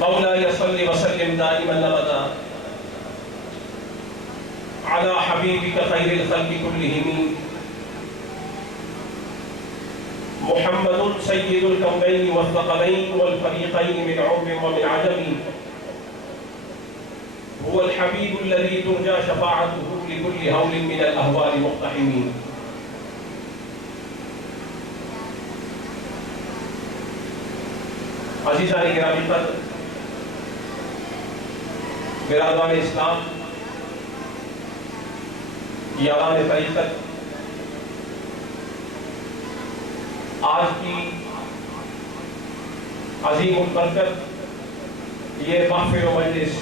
مولاي صل وسلم دائما ابدا على حبيبك خير الخلق كلهم محمد سيد الكونين والثقلين والفريقين من عرب ومن عجم، هو الحبيب الذي ترجى شفاعته لكل هول من الأهوال مقتحمين. عزیزان گرامی قدر، برادران اسلام، یاران طریقت، آج کی عظیم البرکت یہ محفل و مجلس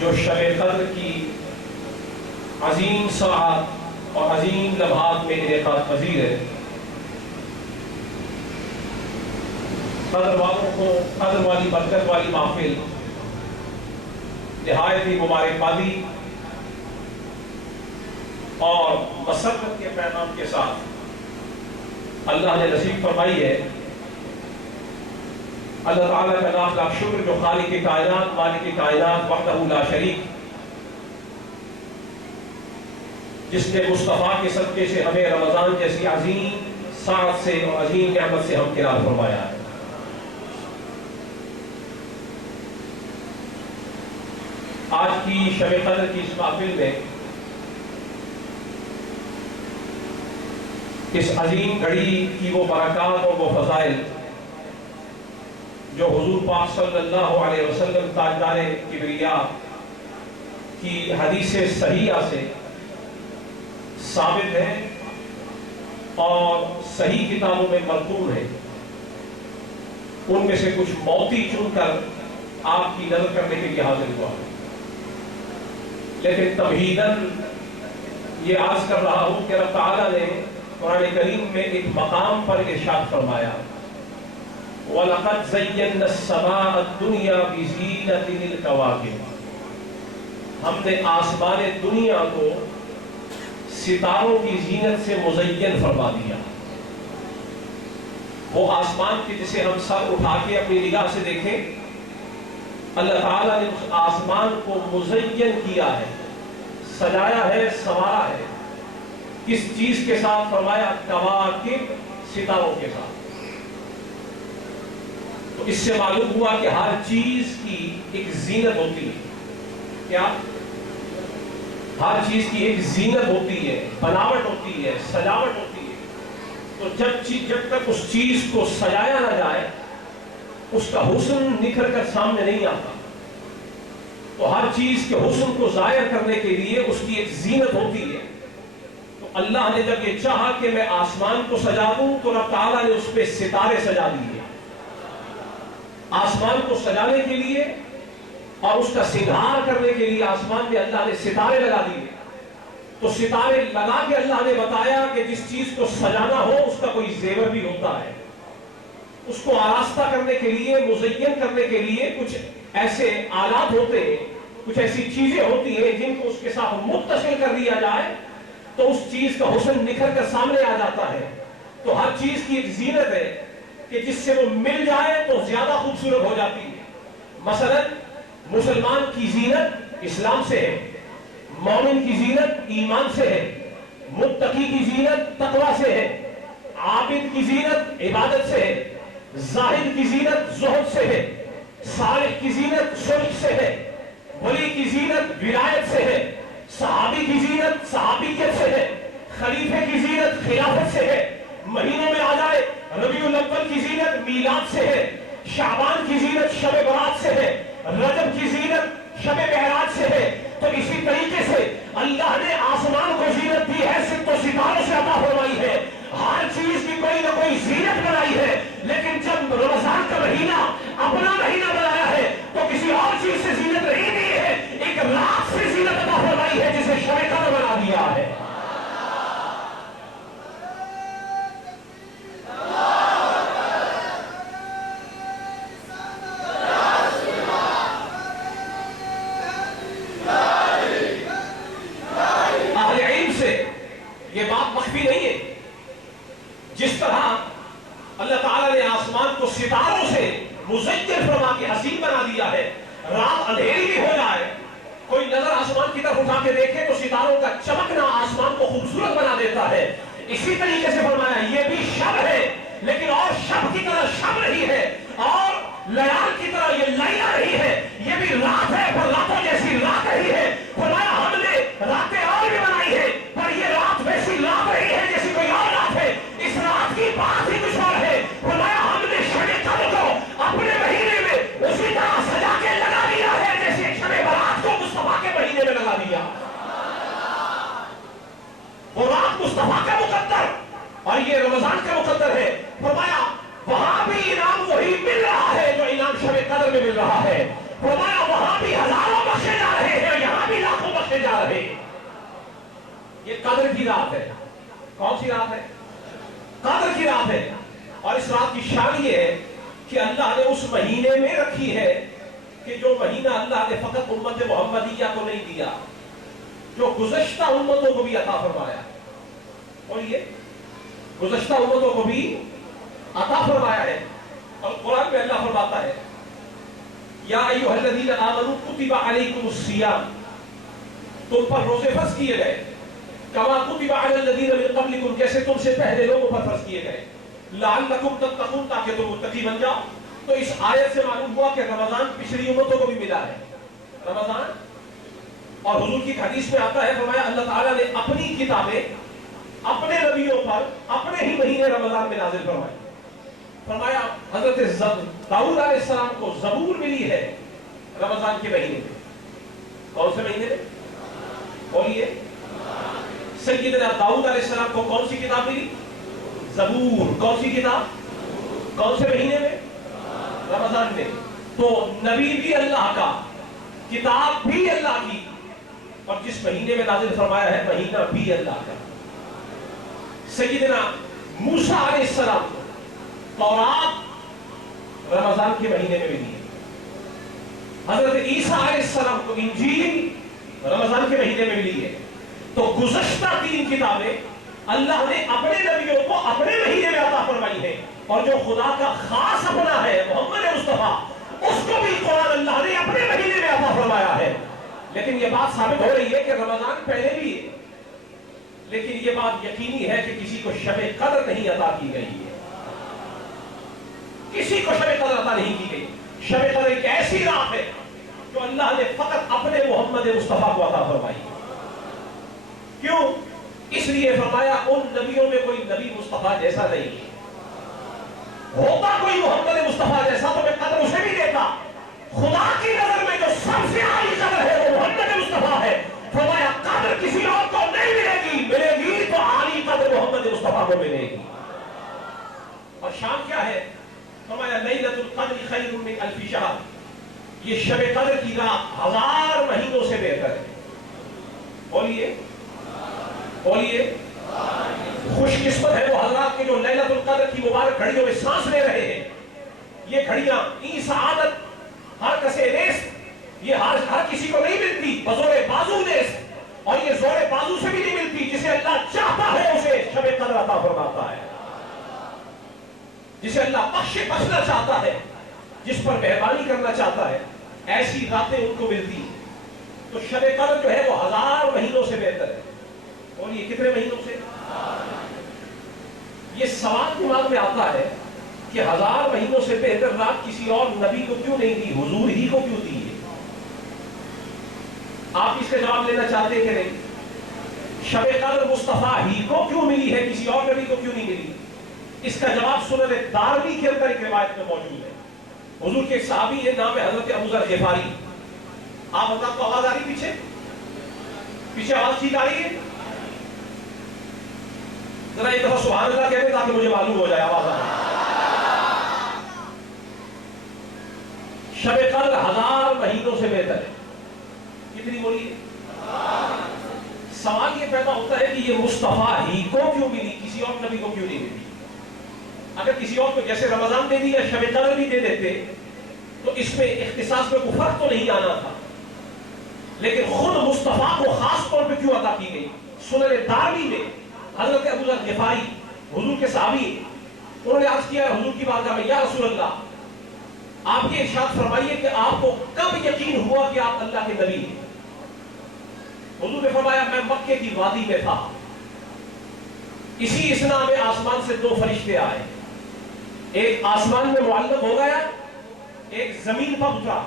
جو شب قدر کی عظیم ساعات اور عظیم لمحات میں انعقاد پذیر ہے، قدر والوں کو قدر والی برکت والی محفل نہایت ہی مبارکبادی اور مسرت کے پیغام کے ساتھ اللہ نے نصیب فرمائی ہے۔ اللہ تعالیٰ کا لاکھ لاکھ شکر جو خالق کائنات مالک کائنات وحدہ لا شریک، جس نے مصطفیٰ کے صدقے سے ہمیں رمضان جیسی عظیم ساعت سے اور عظیم نعمت سے ہمکنار فرمایا ہے۔ آج کی شب قدر کی اس محفل میں اس عظیم گھڑی کی وہ برکات اور وہ فضائل جو حضور پاک صلی اللہ علیہ وسلم تاجدار کبریاء کی حدیث صحیحہ سے ثابت ہے اور صحیح کتابوں میں مذکور ہے، ان میں سے کچھ موتی چن کر آپ کی نظر کرنے کے لیے حاضر ہوا ہے۔ لیکن تمہیداً یہ عرض کر رہا ہوں کہ رب تعالیٰ نے قرآن کریم میں ایک مقام پر ارشاد فرمایا، وَلَقَدْ زَيَّنَّا السَّمَاءَ الدُّنْيَا بِزِينَةٍ الْكَوَاكِبِ، ہم نے آسمان دنیا کو ستاروں کی زینت سے مزین فرما دیا۔ وہ آسمان کے جسے ہم سر اٹھا کے اپنی نگاہ سے دیکھیں، اللہ تعالیٰ نے اس آسمان کو مزین کیا ہے، سجایا ہے، سنوارا ہے۔ کس چیز کے ساتھ فرمایا؟ کواکب، ستاروں کے ساتھ۔ تو اس سے معلوم ہوا کہ ہر چیز کی ایک زینت ہوتی ہے۔ کیا؟ ہر چیز کی ایک زینت ہوتی ہے، بناوٹ ہوتی ہے، سجاوٹ ہوتی ہے۔ تو جب تک اس چیز کو سجایا نہ جائے اس کا حسن نکھر کر سامنے نہیں آتا۔ تو ہر چیز کے حسن کو ظاہر کرنے کے لیے اس کی ایک زینت ہوتی ہے۔ تو اللہ نے جب یہ چاہا کہ میں آسمان کو سجا دوں تو رب تعالیٰ نے اس پہ ستارے سجا دیے۔ آسمان کو سجانے کے لیے اور اس کا سنگھار کرنے کے لیے آسمان میں اللہ نے ستارے لگا دیے۔ تو ستارے لگا کے اللہ نے بتایا کہ جس چیز کو سجانا ہو اس کا کوئی زیور بھی ہوتا ہے، اس کو آراستہ کرنے کے لیے، مزین کرنے کے لیے کچھ ایسے آلات ہوتے ہیں، کچھ ایسی چیزیں ہوتی ہیں جن کو اس کے ساتھ متصل کر دیا جائے تو اس چیز کا حسن نکھر کر سامنے آ جاتا ہے۔ تو ہر چیز کی ایک زینت ہے کہ جس سے وہ مل جائے تو زیادہ خوبصورت ہو جاتی ہے۔ مثلا مسلمان کی زینت اسلام سے ہے، مومن کی زینت ایمان سے ہے، متقی کی زینت تقوی سے ہے، عابد کی زینت عبادت سے ہے، زاہد کی زینت زہد سے ہے، صالح کی زینت صلح سے ہے، ولی کی زینت ولایت سے ہے، صحابی کی زینت صحابیت سے ہے، خلیفے کی زینت خلافت سے ہے، مہینوں میں آ جائے ربیع الاول کی زینت میلاد سے ہے، شعبان کی زینت شب برات سے ہے، رجب کی زینت شب معراج سے ہے۔ تو اسی طریقے سے اللہ نے آسمان کو زینت دی ہے، صرف تو ستاروں سے عطا فرمائی ہے۔ ہر چیز کی کوئی نہ کوئی زینت بنائی ہے، لیکن جب رمضان کا مہینہ اپنا مہینہ بنایا ہے تو کسی اور چیز سے زینت نہیں دی ہے، ایک رات سے زینت عطا فرمائی ہے جسے شب قدر بنا دیا ہے۔ یہ بات مخفی نہیں ہے، جس طرح اللہ تعالیٰ نے آسمان کو ستاروں سے کی حسین بنا دیا ہے. رات اندھیری بھی ہو جائے, کوئی نظر آسمان کی طرف اٹھا کے دیکھے تو ستاروں کا چمکنا آسمان کو خوبصورت بنا دیتا ہے. اسی طریقے سے فرمایا یہ بھی شب ہے لیکن اور شب کی طرح شب نہیں ہے, اور لیال کی طرح یہ لیلا نہیں ہے. یہ بھی رات ہے پر راتوں جیسی رات نہیں ہے. فرمایا ہم نے راتیں اور بھی بنائی ہے پر یہ رات ویسی رات نہیں ہے جیسی کوئی اور رات ہے. اس رات کی بات ہی کچھ اور ہے. فرمایا ہم نے شب قدر کو اپنے مہینے میں اسی طرح سجا کے لگا دیا ہے جیسے شب برات کو مصطفیٰ کے مہینے میں لگا دیا. وہ رات مصطفیٰ کا مقدر اور یہ رمضان کا مقدر ہے. فرمایا وہاں بھی انعام وہی مل رہا ہے جو انعام شب قدر میں مل رہا ہے. فرمایا وہاں بھی ہزاروں بخشے جا رہے ہیں, یہاں بھی لاکھوں بخشے جا رہے ہیں. یہ قدر کی رات ہے. کون سی رات ہے؟ قدر کی رات ہے. اور اس رات کی شان یہ ہے کہ اللہ نے اس مہینے میں رکھی ہے کہ جو مہینہ اللہ نے فقط امت محمدیہ کو نہیں دیا, جو گزشتہ امتوں کو بھی عطا فرمایا. اور یہ گزشتہ امتوں کو بھی عطا فرمایا ہے. اور قرآن میں اللہ فرماتا ہے یا ایھا الذین آمنوا کتب علیکم الصیام, تم پر روزے فرض کیے گئے کما کتب علی الذین من قبلکم, جیسے تم سے پہلے لوگوں پر فرض کیے گئے, لعلکم تتقون, تاکہ تم متقی بن جاؤ. تو اس آیت سے معلوم ہوا کہ رمضان پچھلی امتوں کو بھی ملا ہے. رمضان اور حضور کی حدیث میں آتا ہے, فرمایا اللہ تعالیٰ نے اپنی کتابیں اپنے نبیوں پر اپنے ہی مہینے رمضان میں نازل فرمائی. فرمایا حضرت داؤد علیہ السلام کو زبور ملی ہے رمضان کے مہینے میں. کون سے مہینے میں؟ بولیے. سیدنا داؤد علیہ السلام کو کون سی کتاب ملی؟ زبور. کون سی کتاب؟ کون سے مہینے میں؟ رمضان میں. تو نبی بھی اللہ کا, کتاب بھی اللہ کی, اور جس مہینے میں نازل فرمایا ہے مہینہ بھی اللہ کا. سیدنا موسیٰ علیہ السلام کو تورات رمضان کے مہینے میں ملی ہے. حضرت عیسیٰ علیہ السلام کو انجیل رمضان کے مہینے میں ملی ہے. تو گزشتہ 3 کتابیں اللہ نے اپنے نبیوں کو اپنے مہینے میں عطا فرمائی ہے, اور جو خدا کا خاص اپنا ہے محمد مصطفیٰ, اس کو بھی قرآن اللہ نے اپنے مہینے میں عطا فرمایا ہے. لیکن یہ بات ثابت ہو رہی ہے کہ رمضان پہلے بھی ہے, لیکن یہ بات یقینی ہے کہ کسی کو شب قدر نہیں عطا کی گئی ہے. کسی کو شب قدر عطا نہیں کی گئی. شب قدر ایک ایسی رات ہے جو اللہ نے فقط اپنے محمد مصطفیٰ کو عطا فرمائی. کیوں؟ اس لیے فرمایا ان نبیوں میں کوئی نبی مصطفیٰ جیسا نہیں. ہوتا کوئی محمد مصطفیٰ جیسا تو میں قدر اسے بھی دیتا. خدا کی نظر میں جو سب سے اعلی قدر ہے وہ محمد مصطفیٰ ہے. فرمایا قدر کسی اور کو نہیں ملے گی, ملے گی تو اعلی قدر محمد مصطفیٰ کو ملے گی. اور شان کیا ہے؟ فرمایا لیلۃ القدر خیر من الف شہر. یہ شب قدر کی رات 1000 مہینوں سے بہتر ہے. بولیے بولیے. خوش قسمت ہے وہ حضرات کے جو لیلۃ القدر کی مبارک گھڑیوں میں سانس لے رہے ہیں. یہ گھڑیاں این سعادت ہر کسے نیست, یہ ہر کسی کو نہیں ملتی بزور بازو نیست, اور یہ زور بازو سے بھی نہیں ملتی. جسے اللہ چاہتا ہے اسے شب قدر عطا فرماتا ہے. جسے اللہ بخشنا چاہتا ہے, جس پر مہربانی کرنا چاہتا ہے, ایسی راتیں ان کو ملتی. تو شب قدر جو ہے وہ 1000 مہینوں سے بہتر ہے. اور یہ کتنے مہینوں سے؟ یہ سوال دماغ میں آتا ہے کہ 1000 مہینوں سے بہتر رات کسی اور نبی کو کیوں نہیں دی, حضور ہی کو کیوں دی ہے؟ آپ اس کا جواب لینا چاہتے ہیں کہ نہیں؟ شب قدر مصطفیٰ ہی کو کیوں ملی ہے, کسی اور نبی کو کیوں نہیں ملی؟ اس کا جواب سنن دارمی کے اندر ایک روایت میں موجود ہے. حضور کے ایک صحابی ہے, نام ہے حضرت ابو ذر غفاری. آپ حضرات کو آواز آ رہی پیچھے؟ پیچھے آواز ٹھیک آ رہی ہے؟ ذرا ایک دفعہ سبحان اللہ کہتے تاکہ مجھے معلوم ہو جائے آواز آ رہی. شب قدر 1000 مہینوں سے بہتر ہے. کتنی بولیے؟ سوال یہ پیدا ہوتا ہے کہ یہ مصطفیٰ ہی کو کیوں ملی, کسی اور نبی کو کیوں نہیں ملی؟ اگر کسی اور کو جیسے رمضان دے دی یا شب قدر بھی دے دیتے تو اس میں اختصاص میں کوئی فرق تو نہیں آنا تھا. لیکن خود مصطفیٰ کو خاص طور پہ کیوں عطا کی گئی؟ سنن دارمی میں حضرت ابو ذر غفاری حضور کے صحابی, انہوں نے عرض کیا حضور کی بارگاہ میں, یا رسول اللہ آپ یہ ارشاد فرمائیے کہ آپ کو کب یقین ہوا کہ آپ اللہ کے نبی ہیں؟ حضور نے فرمایا میں مکے کی وادی میں تھا، اسی اسنا میں آسمان سے دو فرشتے آئے، ایک آسمان میں معلق ہو گیا، ایک زمین پر اترا۔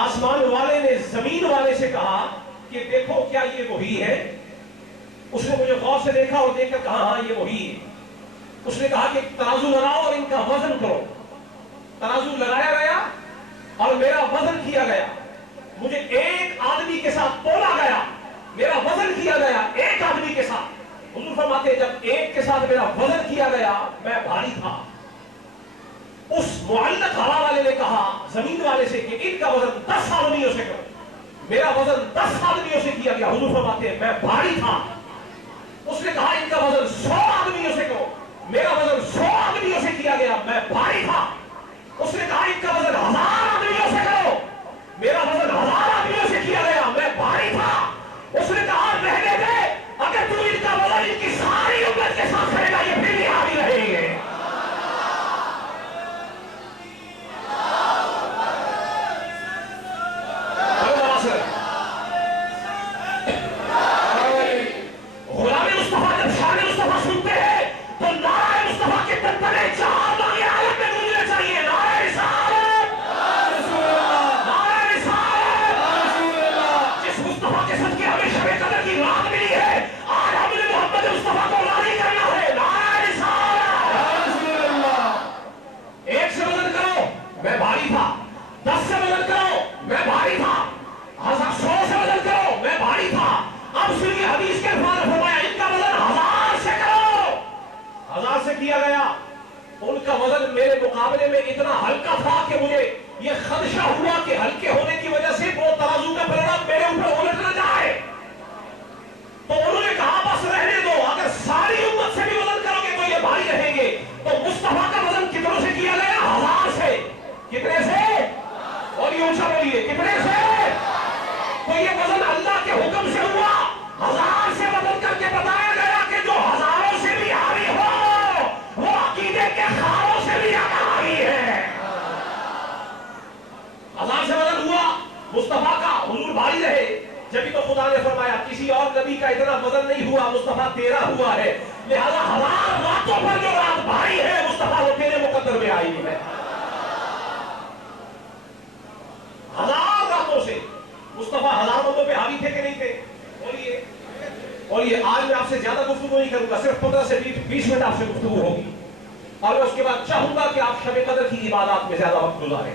آسمان والے نے زمین والے سے کہا کہ دیکھو کیا یہ وہی ہے؟ اس نے مجھے غور سے دیکھا اور دیکھ کر کہا ہاں یہ وہی ہے۔ اس نے کہا کہ ترازو لگاؤ اور ان کا وزن کرو۔ ترازو لگایا گیا اور میرا وزن کیا گیا، مجھے ایک آدمی کے ساتھ تولا گیا، میرا وزن کیا گیا ایک آدمی کے ساتھ۔ حضور فرماتے ہیں جب ایک کے ساتھ میرا وزن کیا گیا میں بھاری تھا۔ اس معلق ہوا والے نے کہا زمین والے سے کہ ان کا وزن 10 آدمیوں سے کرو، میرا وزن 10 آدمیوں سے کیا گیا۔ حضور فرماتے ہیں میں بھاری تھا۔ اس نے کہا ان کا وزن 100 آدمیوں سے کرو، میرا وزن 100 آدمیوں سے کیا گیا، میں بھاری تھا۔ اس نے کہا ان کا وزن 1000 آدمیوں سے کرو، میرا وزن 1000 آدمیوں سے کیا گیا، میں بھاری تھا۔ اس نے کہا رہنے دے، اگر تو ان کا وزن ان کی ساری امت کے ساتھ کرے گا یہ پھر بھی حاوی رہیں گے۔ غلام مصطفیٰ جب شان مصطفیٰ سنتے ہیں تو نعرہ مصطفیٰ کے تنتنے چار باغی عالم میں گونجنے چاہیے۔ نعرہ رسالت، نعرہ رسالت۔ جس مصطفیٰ کے صدقے ہمیں شب قدر کی رات ملی ہے، آج ہم نے محمد مصطفیٰ کو راضی کرنا ہے۔ نعرہ رسالت۔ ایک سے وزن کرو میں بھاری تھا، 10 سے وزن کرو میں بھاری تھا، 100 سے وزن کرو میں بھاری تھا۔ اب سنیے حدیث کے الفاظ فرمایا ان کا وزن 1000 سے کرو، 1000 سے کیا گیا۔ ان کا وزن میرے مقابلے میں اتنا ہلکا تھا کہ مجھے یہ خدشہ ہوا کہ ہلکے ہونے کی وجہ سے وہ ترازو کا پلڑا میرے اوپر الٹ نہ جائے۔ تو انہوں نے کہا بس رہنے دو، اگر ساری امت سے بھی وزن کرو گے تو یہ بھاری رہیں گے۔ تو مصطفیٰ کا وزن کتنوں سے کیا گیا؟ 1000 سے۔ کتنے سے؟ اور یہ اونچا بولیے کتنے سے؟ تو یہ وزن اللہ کے حکم سے ہوا، 1000 سے وزن کر کے بتایا گیا کہ جو ہزاروں سے بھی حاوی ہو وہ عقیدے کے خاروں سے بھی زیادہ حاوی ہے۔ 1000 سے وزن ہوا مصطفیٰ کا، حضور بھاری رہے۔ جبھی تو خدا نے فرمایا کسی اور نبی کا اتنا وزن نہیں ہوا، مصطفیٰ تیرا ہوا ہے، لہذا 1000 راتوں پر جو رات بھاری ہے مصطفیٰ وہ تیرے مقدر میں آئی ہے۔ 1000 راتوں سے مصطفیٰ 1000 بندوں پہ حاوی تھے کہ نہیں تھے؟ اور یہ آج میں آپ سے زیادہ گفتگو نہیں کروں گا، صرف 15 سے 20 منٹ آپ سے گفتگو ہوگی، اور میں اس کے بعد چاہوں گا کہ آپ شب قدر کی عبادات میں زیادہ وقت گزاریں۔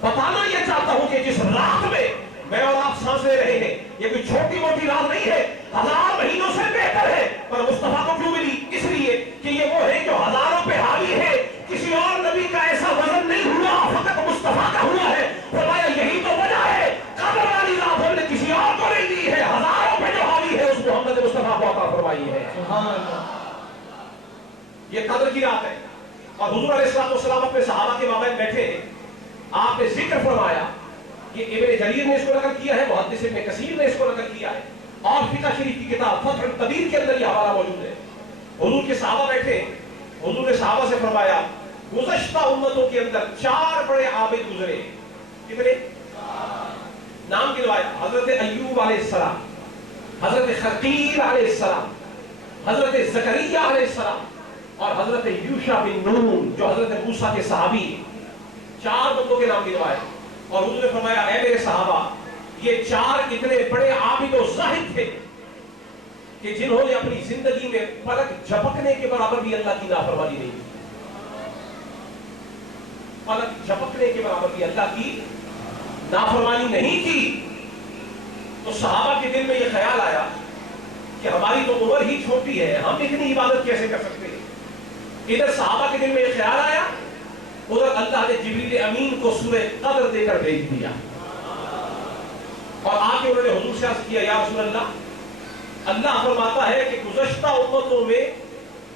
بتانا یہ چاہتا ہوں کہ جس رات میں میں اور آپ سانس لے رہے ہیں یہ کوئی چھوٹی موٹی رات نہیں ہے، 1000 مہینوں سے بہتر ہے۔ پر مصطفیٰ کو کیوں ملی؟ اس لیے کہ یہ وہ ہے جو ہزاروں پہ حاوی ہے، کسی اور نبی کا ایسا وزن نہیں ہوا، فقط مصطفیٰ کا ہوا ہے۔ فرمایا یہی تو وجہ ہے قدر والی رات ہم نے کسی اور کو نہیں دی ہے، ہزاروں پہ جو حاوی ہے اس محمد مصطفیٰ کو عطا فرمائی ہے۔ سبحان اللہ۔ یہ قدر کی رات ہے۔ اور حضور علیہ السلام اپنے صحابہ کے مابین بیٹھے ہیں، آپ نے ذکر فرمایا، یہ ابن جریر نے اس کو نقل کیا ہے، محدث ابن کثیر نے اس کو نقل کیا ہے، اور فقہ شریف کی کتاب فتح القدیر کے اندر یہ حوالہ موجود ہے۔ حضور کے صحابہ بیٹھے، حضور نے صحابہ سے فرمایا گزشتہ امتوں کے اندر 4 بڑے عابد گزرے۔ کتنے؟ نام گنوایا، حضرت ایوب علیہ السلام، حضرت خقیر علیہ السلام، حضرت زکریا علیہ السلام، اور حضرت یوشع بن نون جو حضرت موسیٰ کے صحابی، 4 بندوں کے نام گنوائے۔ اور حضور نے فرمایا اے میرے صحابہ، یہ 4 اتنے بڑے عابد و زاہد تھے کہ جنہوں نے اپنی زندگی میں پلک جھپکنے کے برابر بھی اللہ کی نافرمانی نہیں کی۔ پلک جھپکنے کے برابر بھی اللہ کی نافرمانی نہیں کی۔ تو صحابہ کے دل میں یہ خیال آیا کہ ہماری تو عمر ہی چھوٹی ہے، ہم اتنی عبادت کیسے کر سکتے ہیں؟ ادھر صحابہ کے دل میں یہ خیال آیا، ادھر اللہ نے جبریل امین کو سورہ قدر دے کر بھیج دیا، اور آ کے انہوں نے حضور سے عرض کیا یا رسول اللہ، اللہ فرماتا ہے کہ گزشتہ امتوں میں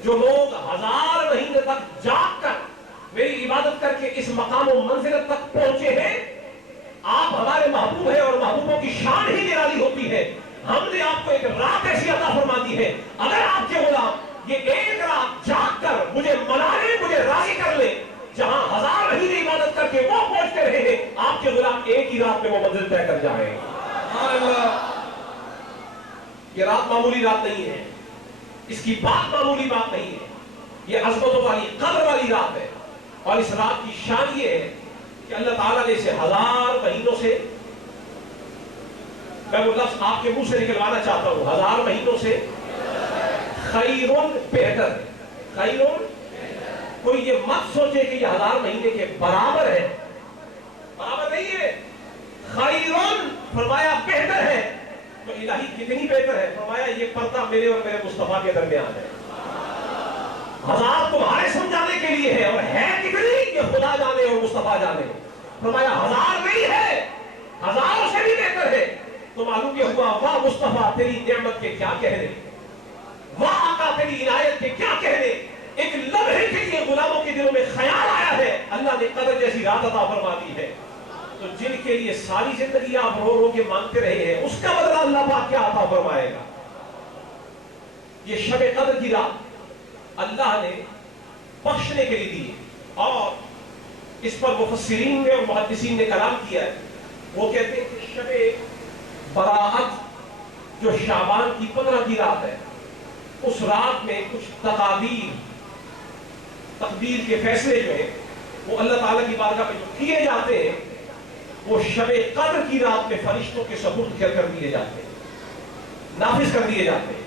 جو لوگ 1000 مہینے تک جاگ کر میری عبادت کر کے اس مقام و منزلت تک پہنچے ہیں، آپ ہمارے محبوب ہیں اور محبوبوں کی شان ہی نرالی ہوتی ہے، ہم نے آپ کو ایک رات ایسی عطا فرما دی ہے، اگر آپ کے غلام یہ ایک رات جاگ کر مجھے منا لے، مجھے راضی کر لے، جہاں 1000 مہینے عبادت کر کے وہ ایک ہی رات میں وہ منزل طے کر جائیں. سبحان اللہ. یہ رات معمولی رات نہیں ہے, اس کی بات معمولی بات نہیں ہے, یہ عظمتوں والی قدر والی رات ہے. اور اس رات کی شان یہ ہے کہ اللہ تعالیٰ نے اسے 1000 مہینوں سے, میں وہ لفظ آپ کے منہ سے نکلوانا چاہتا ہوں, 1000 مہینوں سے خیرون بہتر. خیرون, کوئی یہ مت سوچے کہ یہ 1000 مہینے کے برابر ہے, برابر نہیں ہے. خیرون فرمایا بہتر ہے. تو الہی کتنی بہتر ہے, فرمایا یہ پردہ میرے اور میرے مصطفیٰ کے درمیان ہے. 1000 تمہارے سمجھانے کے لیے ہے, اور ہے کتنی یہ خدا جانے اور مصطفیٰ جانے. فرمایا 1000 نہیں ہے, 1000 سے بھی بہتر ہے. تو معلوم یہ ہوا, واہ مصطفیٰ تیری نعمت کے کیا کہنے, واہ آقا تیری عنایت کے کیا کہنے. ایک لمحے کے لیے غلاموں کے دلوں میں خیال آیا ہے, اللہ نے قدر جیسی رات عطا فرما دی ہے. تو جن کے لیے ساری زندگی آپ رو رو کے مانگتے رہے ہیں, اس کا بدلہ اللہ پاک کیا عطا فرمائے گا. یہ شب قدر کی رات اللہ نے بخشنے کے لیے دی, اور اس پر مفسرین نے اور محدثین نے کلام کیا ہے. وہ کہتے ہیں کہ شب براءت جو شعبان کی 15 کی رات ہے, اس رات میں کچھ تقدیر کے فیصلے جو ہیں وہ اللہ تعالیٰ کی بارگاہ میں جو کیے جاتے ہیں, وہ شب قدر کی رات میں فرشتوں کے سپرد کر دیے جاتے ہیں, نافذ کر دیے جاتے ہیں,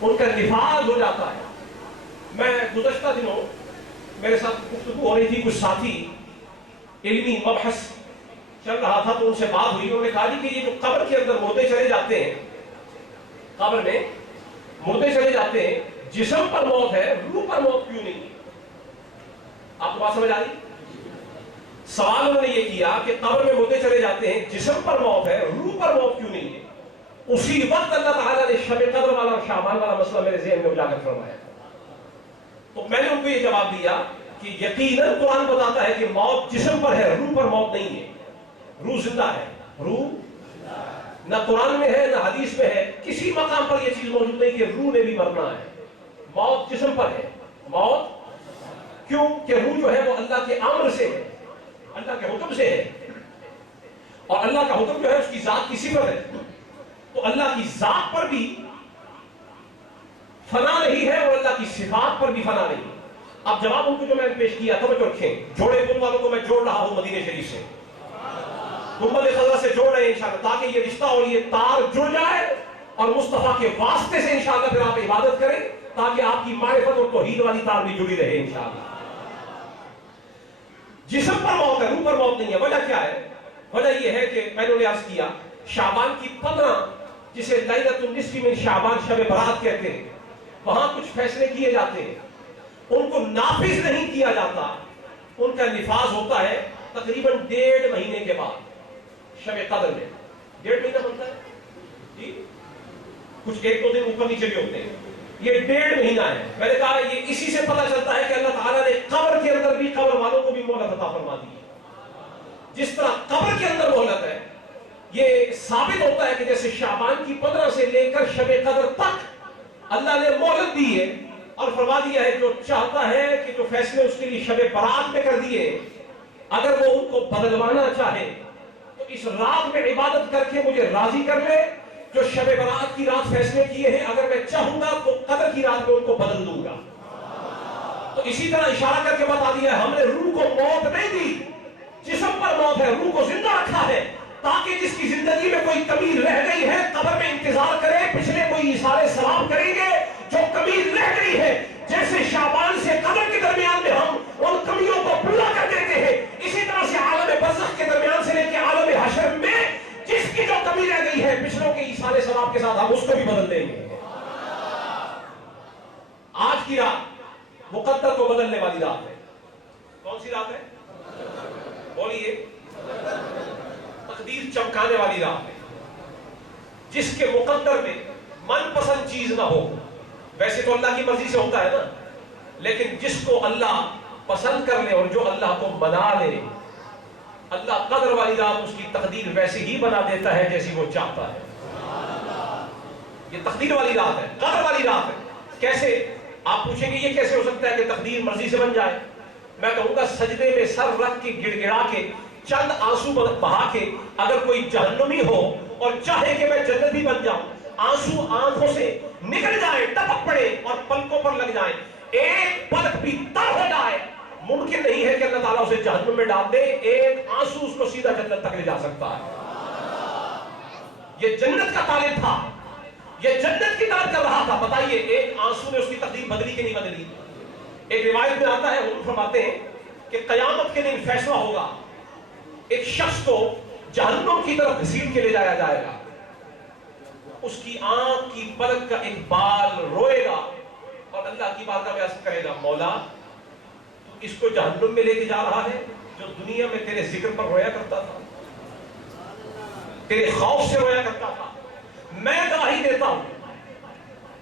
ان کا نفاذ ہو جاتا ہے. میں گزشتہ دنوں میرے ساتھ گفتگو ہو رہی تھی, کچھ ساتھی علمی مبحث چل رہا تھا, تو ان سے بات ہوئی. انہوں نے کہا کہ یہ جو قبر کے اندر مردے چلے جاتے ہیں, قبر میں مردے چلے جاتے ہیں, جسم پر موت ہے, روح پر موت کیوں نہیں؟ آپ کو بات سمجھ آ رہی؟ سوال انہوں نے یہ کیا کہ قبر میں مردے چلے جاتے ہیں, جسم پر موت ہے, روح پر موت کیوں نہیں ہے؟ اسی وقت اللہ تعالیٰ نے شب قدر والا اور شعبان والا مسئلہ میرے ذہن میں اجاگر فرمایا. تو میں نے ان کو یہ جواب دیا کہ یقیناً قرآن بتاتا ہے کہ موت جسم پر ہے, روح پر موت نہیں ہے. روح زندہ ہے, روح نہ قرآن میں ہے نہ حدیث میں ہے, کسی مقام پر یہ چیز موجود نہیں کہ روح نے بھی مرنا ہے. موت جسم پر ہے. موت کیوں کہ روح جو ہے وہ اللہ کے امر سے ہے, اللہ کے حکم سے ہے, اور اللہ کا حکم جو ہے اس کی ذات کی صفت ہے. تو اللہ کی ذات پر بھی فنا نہیں ہے اور اللہ کی صفات پر بھی فنا نہیں. اب جواب ان کو جو میں نے پیش کیا, توجہ رکھیں, جوڑے پل والوں کو میں جوڑ رہا ہوں مدینہ شریف سے, گنبد خضرا سے جوڑ رہے ہیں انشاءاللہ, تاکہ یہ رشتہ اور یہ تار جڑ جائے, اور مصطفیٰ کے واسطے سے انشاءاللہ پھر آپ عبادت کریں, تاکہ آپ کی معرفت اور توحید والی تار بھی جڑی رہے انشاءاللہ. جسم پر موت ہے, روح پر موت نہیں ہے. وجہ کیا ہے؟ وجہ یہ ہے کہ میں نے عرض کیا, شعبان کی 15 جسے لیلۃ النصف من شعبان شب برات کہتے ہیں, وہاں کچھ فیصلے کیے جاتے ہیں, ان کو نافذ نہیں کیا جاتا, ان کا نفاذ ہوتا ہے تقریباً 1.5 مہینے کے بعد. شب قدر میں 1.5 مہینہ بنتا ہے جی, کچھ 1-2 دن اوپر نیچے بھی ہوتے ہیں, یہ 1.5 مہینہ ہے. میں نے کہا یہ اسی سے پتہ چلتا ہے کہ اللہ تعالیٰ نے قبر کے اندر بھی قبر والوں کو بھی مہلت عطا فرما دی ہے. جس طرح قبر کے اندر مہلت ہے, یہ ثابت ہوتا ہے کہ جیسے شعبان کی 15 سے لے کر شب قدر تک اللہ نے مہلت دی ہے, اور فرما دیا ہے جو چاہتا ہے کہ جو فیصلے اس کے لیے شب برات میں کر دیے, اگر وہ ان کو بدلوانا چاہے تو اس رات میں عبادت کر کے مجھے راضی کر لے. جو شب برات کی رات فیصلے کیے ہیں, اگر میں چاہوں گا تو قدر کی رات میں ان کو بدل دوں گا. تو اسی طرح اشارہ کر کے بتا دیا ہے, ہم نے روح کو موت نہیں دی, جسم پر موت ہے, روح کو زندہ رکھا ہے, تاکہ جس کی زندگی میں کوئی کمی رہ گئی ہے قبر میں انتظار کرے, پچھلے کوئی اثار ثواب کریں گے. جو کمی رہ گئی ہے, جیسے شعبان سے قدر کے درمیان میں ہم ان کمیوں کو پورا کر دیتے ہیں, اسی طرح سے عالم برزخ کے درمیان سے لے کے عالم حشر میں جس کی جو کمی رہ گئی ہے, پچھلوں کے اثار ثواب کے ساتھ ہم اس کو بھی بدل دیں گے. آج کی رات مقدر کو بدلنے والی رات ہے. کون سی رات ہے؟ بولیے. تقدیر چمکانے والی رات ہے, جس کے مقدر میں من پسند چیز نہ ہو. ویسے تو اللہ کی مرضی سے ہوتا ہے نا, لیکن جس کو اللہ پسند کر لے اور جو اللہ کو منا لے, اللہ قدر والی رات اس کی تقدیر ویسے ہی بنا دیتا ہے جیسی وہ چاہتا ہے. یہ تقدیر والی رات ہے, قدر والی رات ہے. کیسے؟ آپ پوچھیں گے یہ کیسے ہو سکتا ہے کہ تقدیر مرضی سے بن جائے؟ میں کہوں گا سجدے میں سر رکھ کے گڑ گڑا کے چند آنسو بہا کے اگر کوئی جہنمی ہو اور چاہے کہ میں جنتی بن جاؤں، آنسو آنکھوں سے نکل جائے، ٹپک پڑے اور پلکوں پر لگ جائیں، ایک پلک بھی تر ہو جائے، ممکن نہیں ہے کہ اللہ تعالیٰ اسے جہنم میں ڈال دے، ایک آنسو اس کو سیدھا جنت تک لے جا سکتا ہے۔ یہ جنت کا طالب تھا، یہ جنت کی طرف کر رہا تھا، بتائیے ایک آنسو نے اس کی تقدیر بدلی کہ نہیں بدلی؟ ایک روایت میں آتا ہے، حضور فرماتے ہیں کہ قیامت کے دن فیصلہ ہوگا، ایک شخص کو جہنم کی طرف گھسیٹ کے لے جایا جائے گا، اس کی آنکھ کی پلک کا ایک بال روئے گا اور اللہ کی بارگاہ میں عرض کرے گا، مولا تو اس کو جہنم میں لے کے جا رہا ہے جو دنیا میں تیرے ذکر پر رویا کرتا تھا، تیرے خوف سے رویا کرتا تھا۔ میں گواہی دیتا ہوں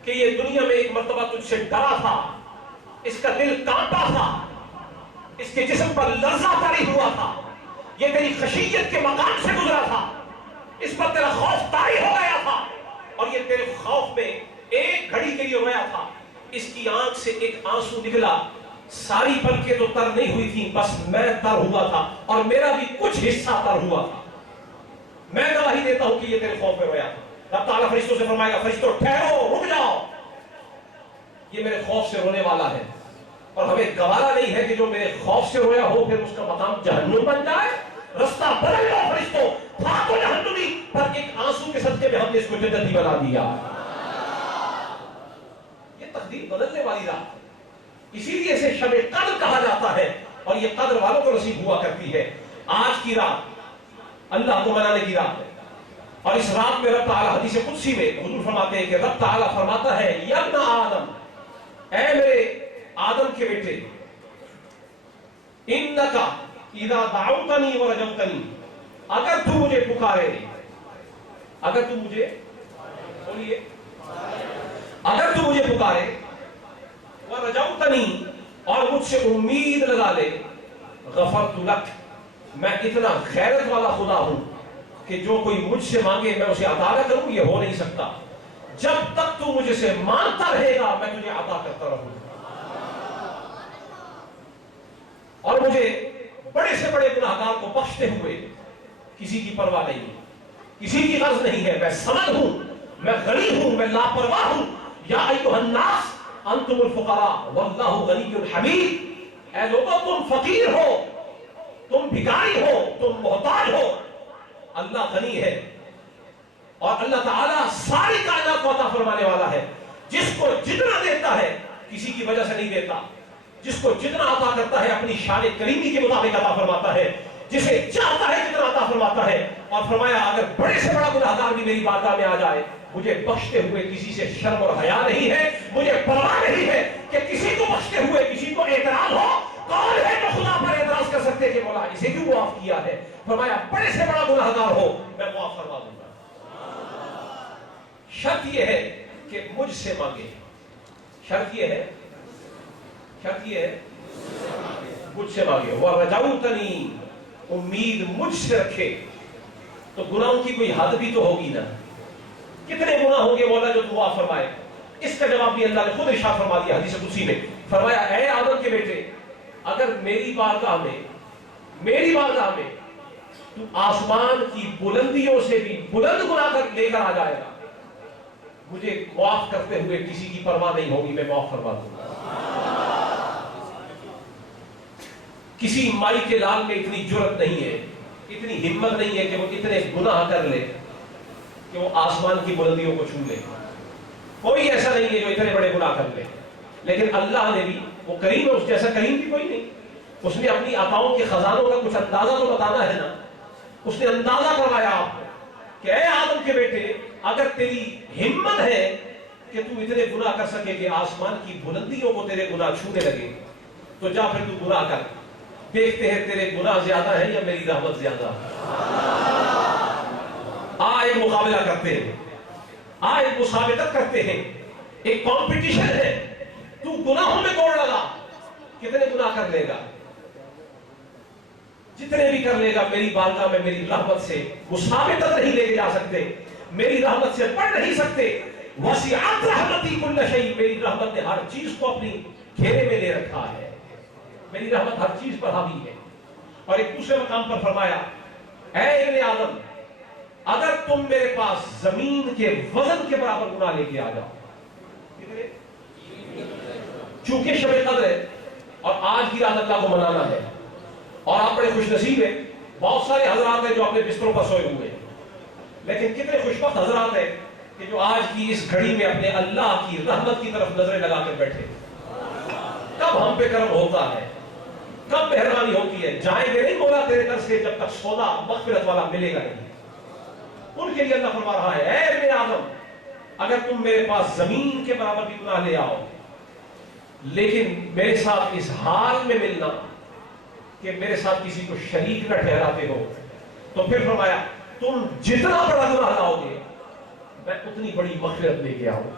کہ یہ دنیا میں ایک مرتبہ تجھ سے ڈرا تھا، اس کا دل کانپا تھا، اس کے جسم پر لرزہ طاری ہوا تھا، یہ تیری خشیت کے مقام سے گزرا تھا، اس پر تیرا خوف طاری ہو گیا تھا اور یہ تیرے خوف میں ایک گھڑی کے لیے رویا تھا، اس کی آنکھ سے ایک آنسو نکلا، ساری پلکیں تو تر نہیں ہوئی تھی، بس میں تر ہوا تھا اور میرا بھی کچھ حصہ تر ہوا تھا۔ میں گواہی دیتا ہوں کہ یہ تیرے خوف میں رویا تھا۔ رب تعالیٰ فرشتوں سے فرمائے گا، فرشتوں ٹھہرو، رک جاؤ، یہ میرے خوف سے رونے والا ہے، اور ہمیں گوارا نہیں ہے کہ جو میرے خوف سے رویا ہو پھر اس کا مقام جہنم بن جائے۔ رستہ بدل لو فرشتوں، تھا تو جہنمی پر ایک آنسو کے صدقے میں ہم نے اس کو جنتی بنا دیا۔ یہ تقدیر بدلنے والی رات، اسی لیے اسے شب قدر کہا جاتا ہے اور یہ قدر والوں کو نصیب ہوا کرتی ہے۔ آج کی رات اللہ کو منانے کی رات ہے، اور اس رات میں رب تعالیٰ حدیث قدسی میں حضور فرماتے ہیں کہ رب تعالیٰ فرماتا ہے، یا ابن آدم، اے میرے آدم کے بیٹے، انکا اذا دعوتنی ورجوتنی، اگر تو مجھے پکارے، اگر تو مجھے بولیے، اگر تو مجھے پکارے، ورجوتنی، اور مجھ سے امید لگا لے، غفرت لک، میں اتنا خیرت والا خدا ہوں کہ جو کوئی مجھ سے مانگے میں اسے عطا نہ کروں، یہ ہو نہیں سکتا، جب تک تو مجھے سے مانگتا رہے گا میں تجھے عطا کرتا رہوں، اور مجھے بڑے سے بڑے گناہگار کو بخشتے ہوئے کسی کی پرواہ نہیں، کسی کی غرض نہیں ہے، میں سمد ہوں، میں غنی ہوں، میں لاپرواہ ہوں، یا ایھا الناس انتم الفقراء واللہ غنی حمید، اے لوگوں تم فقیر ہو، تم بھکاری ہو، تم محتاج ہو، اللہ غنی ہے، اور اللہ تعالیٰ ساری کائنات کو عطا فرمانے والا ہے، جس کو جتنا دیتا ہے کسی کی وجہ سے نہیں دیتا، جس کو جتنا عطا کرتا ہے اپنی شان کریمی کے مطابق عطا فرماتا ہے، جسے چاہتا ہے جتنا عطا فرماتا ہے، اور فرمایا اگر بڑے سے بڑا گناہگار بھی میری بارگاہ میں آ جائے، مجھے بخشتے ہوئے کسی سے شرم اور حیا نہیں ہے، مجھے پرواہ نہیں ہے کہ کسی کو بخشتے ہوئے کسی کو اعتراض ہو، کون ہے جو خدا پر اعتراض کر سکتے کہ مولا اسے کیوں معاف کیا ہے؟ فرمایا بڑے سے بڑا گناہگار ہو میں معاف فرما دوں گا، شرط یہ ہے کہ مجھ سے مانگے، شرط یہ ہے مجھ سے مانگے، وَرَجَوْتَنِي، امید مجھ سے رکھے، تو گناہوں کی کوئی حد بھی تو ہوگی نا، کتنے گناہ ہوں گے مولا جو تو معاف فرمائے؟ اس کا جواب بھی اللہ نے خود ارشاد فرما دیا حدیث قدسی میں، فرمایا اے آدم کے بیٹے، اگر میری بارگاہ میں تو آسمان کی بلندیوں سے بھی بلند گناہ کر لے کر آ جائے گا، مجھے معاف کرتے ہوئے کسی کی پرواہ نہیں ہوگی، میں معاف فرما دوں گا۔ کسی مائی کے لال میں اتنی جرت نہیں ہے، اتنی ہمت نہیں ہے کہ وہ اتنے گناہ کر لے کہ وہ آسمان کی بلندیوں کو چھو لے، کوئی ایسا نہیں ہے جو اتنے بڑے گناہ کر لے، لیکن اللہ نے بھی، وہ کریم ہے، اس جیسا کریم بھی کوئی نہیں، اس نے اپنی عطاؤں کے خزانوں کا کچھ اندازہ تو بتانا ہے نا، اس نے اندازہ کروایا آپ کو کہ اے آدم کے بیٹے، اگر تیری ہمت ہے کہ تو اتنے گناہ کر سکے کہ آسمان کی بلندیوں کو تیرے گناہ چھونے لگے، تو جا پھر تو گناہ کر، دیکھتے ہیں تیرے گناہ زیادہ ہیں یا میری رحمت زیادہ۔ ایک مقابلہ کرتے ہیں، ایک مسابقت کرتے ہیں، ایک کمپٹیشن ہے، تو گناہوں میں دوڑ لگا، کتنے گناہ کر لے گا؟ جتنے بھی کر لے گا میری بارگاہ میں میری رحمت سے مسابقت نہیں لے کے جا سکتے، میری رحمت سے پڑھ نہیں سکتے۔ وسعت رحمتی کل شیء، میری رحمت نے ہر چیز کو اپنی گھیرے میں لے رکھا ہے، میری رحمت ہر چیز پر حاوی ہے۔ اور ایک دوسرے مقام پر فرمایا اے ابن آدم اگر تم میرے پاس زمین کے وزن کے برابر گناہ لے کے آ جاؤ، چونکہ شب قدر ہے اور آج کی رات اللہ کو منانا ہے اور آپ بڑے خوش نصیب ہیں، بہت سارے حضرات ہیں جو اپنے بستروں پر سوئے ہوئے ہیں، لیکن کتنے خوش بخت حضرات ہیں کہ جو آج کی اس گھڑی میں اپنے اللہ کی رحمت کی طرف نظریں لگا کر بیٹھے۔ کب ہم پہ کرم ہوتا ہے، کب مہربانی ہوتی ہے، جائیں گے نہیں مولا تیرے در سے جب تک سودا مغفرت والا ملے گا نہیں۔ ان کے لیے اللہ فرما رہا ہے اے ابن آدم اگر تم میرے پاس زمین کے برابر بھی گناہ لے آؤ لیکن میرے ساتھ اس حال میں ملنا کہ میرے ساتھ کسی کو شریک نہ ٹھہراتے ہو، تو پھر فرمایا تم جتنا بڑا گناہ لاؤ گے میں اتنی بڑی مغفرت لے کے آؤں،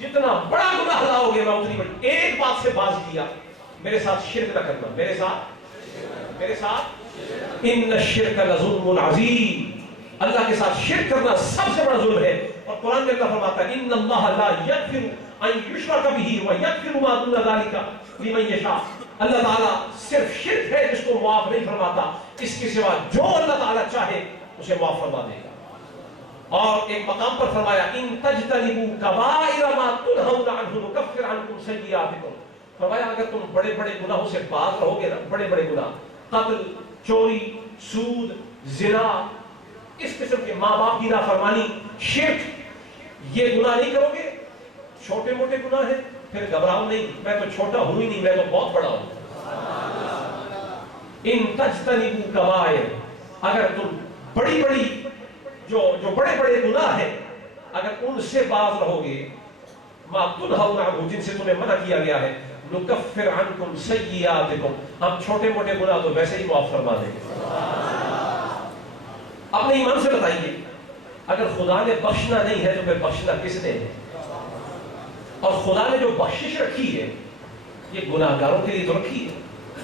جتنا بڑا گناہ لاؤ گے میں اتنی بڑی۔ ایک بات سے باز کیا، میرے ساتھ شرک نہ کرنا، میرے ساتھ ان الشرک لظلم عظیم، اللہ کے ساتھ شرک کرنا سب سے بڑا ظلم ہے۔ اور قرآن میں اللہ فرماتا ہے ان اللہ لا یغفر ان یشرک بہ ویغفر ما دون ذلک لمن یشاء، اللہ تعالیٰ صرف شرک ہے جس کو معاف نہیں فرماتا، اس کے سوا جو اللہ تعالیٰ چاہے اسے معاف فرما دے گا۔ اور ایک مقام پر فرمایا ان تجتنبوا کبائر ما تنہون عنہ نکفر عنکم سیئاتکم، فرمایا اگر تم بڑے بڑے گناہوں سے باز رہو گے نا، بڑے بڑے گناہ، قتل، چوری، سود، زنا، اس قسم کے ماں باپ کی نافرمانی، شرک، یہ گناہ نہیں کرو گے، چھوٹے موٹے گناہ ہیں، پھر گھبراؤ نہیں، میں تو چھوٹا ہوں ہی نہیں، میں تو بہت بڑا ہوں۔ ان تجتنبوا کبائر، اگر تم بڑی بڑی جو بڑے بڑے گناہ ہیں اگر ان سے باز رہو گے، ما تنہون عنہ، جن سے تمہیں منع کیا گیا ہے، نکفر عنکم سیئاتکم، ہم چھوٹے موٹے گناہ تو ویسے ہی معاف فرما دیں گے۔ اپنے ایمان سے بتائیے اگر خدا نے بخشنا نہیں ہے تو پھر بخشنا کس نے ہے؟ اور خدا نے جو بخشش رکھی ہے یہ گناہ گاروں کے لیے تو رکھی ہے،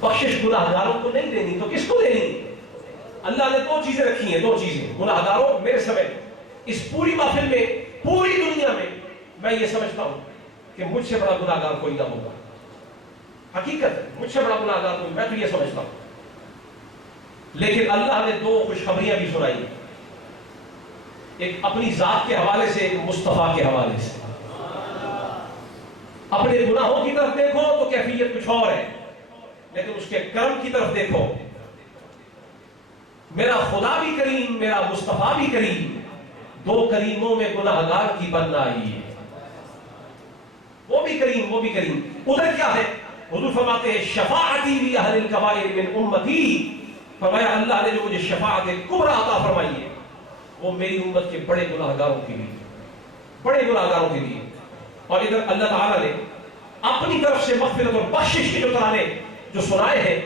بخشش گناہ گاروں کو نہیں دینی تو کس کو دینی؟ اللہ نے دو چیزیں رکھی ہیں، دو چیزیں، گناہ گاروں میرے سمیت اس پوری محفل میں، پوری دنیا میں میں یہ سمجھتا ہوں کہ مجھ سے بڑا گناہ گار کوئی نہ ہوگا، حقیقت ہے مجھ سے بڑا گناہ گار کوئی، میں تو یہ سمجھتا ہوں۔ لیکن اللہ نے دو خوشخبریاں بھی سنائی، ایک اپنی ذات کے حوالے سے، ایک مصطفیٰ کے حوالے سے۔ اپنے گناہوں کی طرف دیکھو تو کیفیت کچھ اور ہے، لیکن اس کے کرم کی طرف دیکھو، میرا خدا بھی کریم، میرا مصطفیٰ بھی کریم، دو کریموں میں گناہ گار کی بدنائی ہے، وہ بھی کریم، وہ بھی کریم۔ ادھر کیا ہے؟ حضور فرماتے ہیں شفاعتی بھی اہل الکبائر من امتی، فرمایا اللہ نے جو مجھے شفاعت کبریٰ عطا فرمائی ہے وہ میری امت کے بڑے گناہ گاروں کے لیے، بڑے گناہ گاروں کے لیے۔ اور ادھر اللہ تعالیٰ نے اپنی طرف سے مغفرت اور بخشش کے جو ترانے جو سنائے ہیں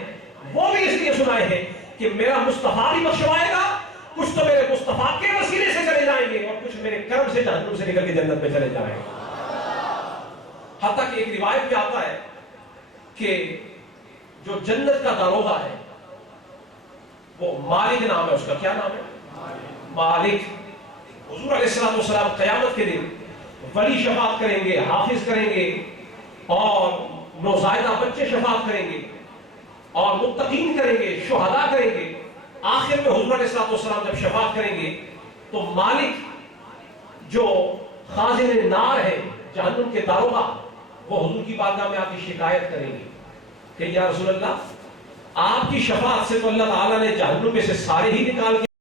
وہ بھی اس لیے سنائے ہیں کہ میرا مصطفیٰ بھی بخشوائے گا، کچھ تو میرے مصطفیٰ کے وسیلے سے چلے جائیں گے اور کچھ میرے کرم سے جہنم سے نکل کے جنت میں چلے جائیں گے۔ حتیٰ کہ ایک روایت میں آتا ہے کہ جو جنت کا داروغہ ہے وہ مالک نام ہے، اس کا کیا نام ہے؟ مالک۔ حضور علیہ السلام قیامت کے دن ولی شفاعت کریں گے، حافظ کریں گے اور نوزائیدہ بچے شفاعت کریں گے اور متقین کریں گے، شہداء کریں گے۔ آخر میں حضور علیہ السلام جب شفاعت کریں گے تو مالک جو خازن نار ہے، جہنم کے داروغہ، وہ حضور کی بارگاہ میں آ کے شکایت کریں گے کہ یا رسول اللہ آپ کی شفاعت سے تو اللہ تعالیٰ نے جہنم میں سے سارے ہی نکال کے